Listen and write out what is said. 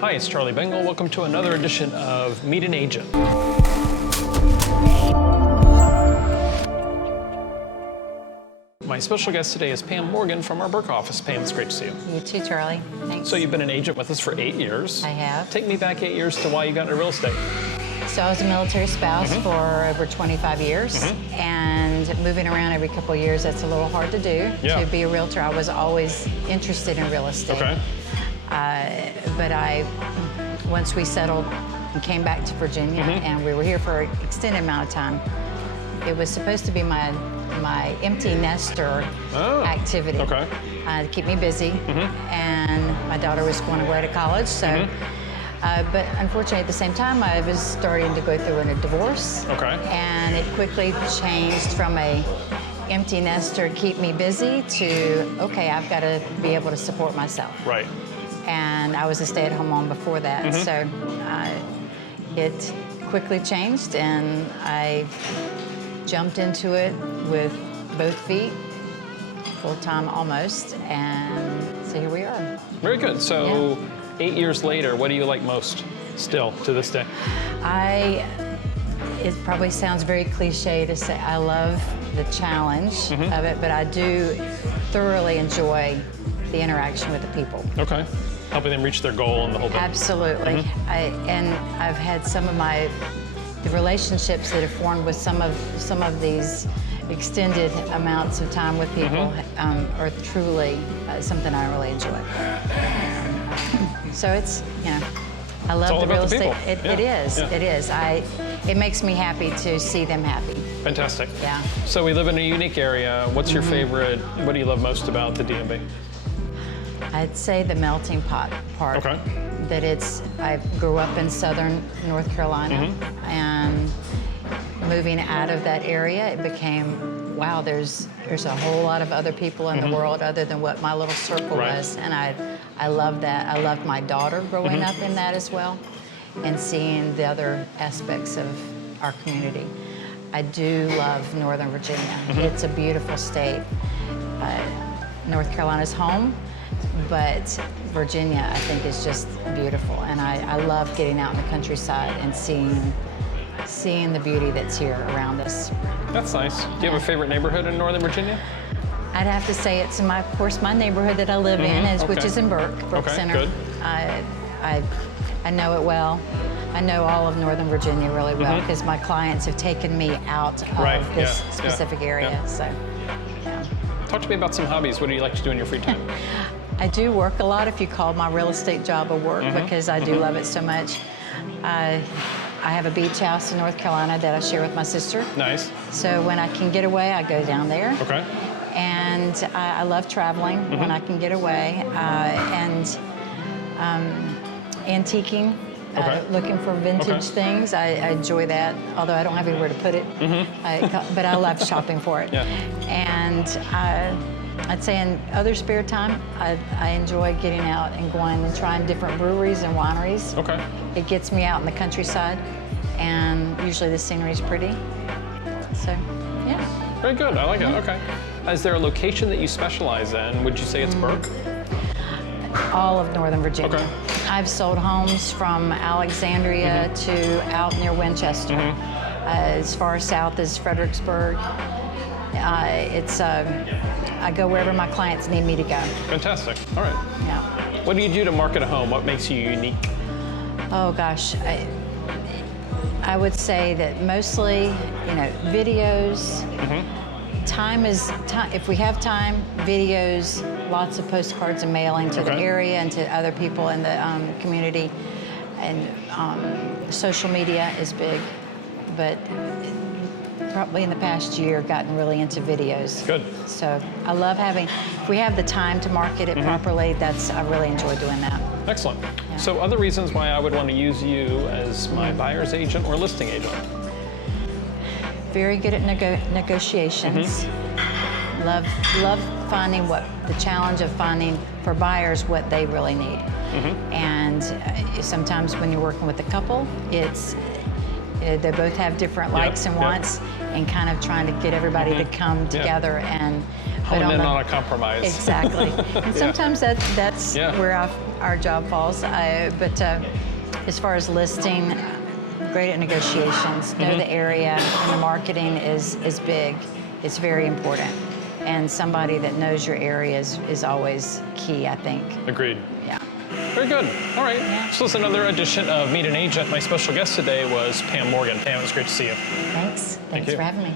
Hi, it's Charlie Bengel. Welcome to another edition of Meet an Agent. My special guest today is Pam Morgan from our Burke office. Pam, it's great to see you. You too, Charlie. Thanks. So you've been an agent with us for 8 years. I have. Take me back 8 years to why you got into real estate. So I was a military spouse for over 25 years, and moving around every couple of years, that's a little hard to do. Yeah. To be a realtor, I was always interested in real estate. Okay. But once we settled and came back to Virginia, and we were here for an extended amount of time, it was supposed to be my empty nester activity. Okay. To keep me busy, and my daughter was going away to college, so. But unfortunately, at the same time, I was starting to go through a divorce. Okay. And it quickly changed from a empty nester, keep me busy, to, okay, I've got to be able to support myself. Right. And I was a stay-at-home mom before that, so it quickly changed, and I jumped into it with both feet, full-time almost, and so here we are. Very good. So 8 years later, what do you like most still to this day? It probably sounds very cliche to say I love the challenge of it, but I do thoroughly enjoy the interaction with the people. Okay. Helping them reach their goal and the whole thing. Absolutely. And I've had some of the relationships that have formed with some of these extended amounts of time with people are truly something I really enjoy. So it's, I love the real estate. It is. It makes me happy to see them happy. Fantastic. Yeah. So we live in a unique area. What's your favorite, what do you love most about the DMV? I'd say the melting pot part. Okay. That I grew up in southern North Carolina, and moving out of that area, it became, wow, there's a whole lot of other people in the world other than what my little circle was, and I love that. I loved my daughter growing up in that as well, and seeing the other aspects of our community. I do love Northern Virginia. It's a beautiful state. North Carolina's home, but Virginia, I think, is just beautiful, and I love getting out in the countryside and seeing the beauty that's here around us. That's nice. Do you have a favorite neighborhood in Northern Virginia? I'd have to say it's of course, my neighborhood that I live in, which is in Burke Center. Good. I know it well. I know all of Northern Virginia really well because my clients have taken me out of this specific area. So, yeah. Talk to me about some hobbies. What do you like to do in your free time? I do work a lot, if you call my real estate job a work, because I do love it so much. I have a beach house in North Carolina that I share with my sister. Nice. So when I can get away, I go down there. Okay. And I love traveling when I can get away, and antiquing, looking for vintage things. I enjoy that, although I don't have anywhere to put it. But I love shopping for it. And I'd say in other spare time, I enjoy getting out and going and trying different breweries and wineries. Okay. It gets me out in the countryside, and usually the scenery's pretty. So, yeah. Very good. I like it. Okay. Is there a location that you specialize in? Would you say it's Burke? All of Northern Virginia. Okay. I've sold homes from Alexandria to out near Winchester, as far south as Fredericksburg. I go wherever my clients need me to go. Fantastic. All right. Yeah. What do you do to market a home? What makes you unique? Oh gosh, I would say that mostly, videos. Time is time. If we have time, videos, lots of postcards and mailing to the area and to other people in the community, and social media is big, but probably in the past year gotten really into videos. Good. So I love if we have the time to market it properly, I really enjoy doing that. Excellent. Yeah. So other reasons why I would want to use you as my buyer's agent or listing agent? Very good at negotiations. Love finding the challenge of finding for buyers what they really need. And sometimes when you're working with a couple, they both have different likes and wants, and kind of trying to get everybody to come together and But Hone in on a compromise. Exactly. And sometimes that's where our job falls. But as far as listing, great at negotiations, know the area, and the marketing is big. It's very important. And somebody that knows your area is always key, I think. Agreed. Yeah. Very good. All right. Yeah. So this is another edition of Meet an Agent. My special guest today was Pam Morgan. Pam, it was great to see you. Thanks. Thanks you. for having me.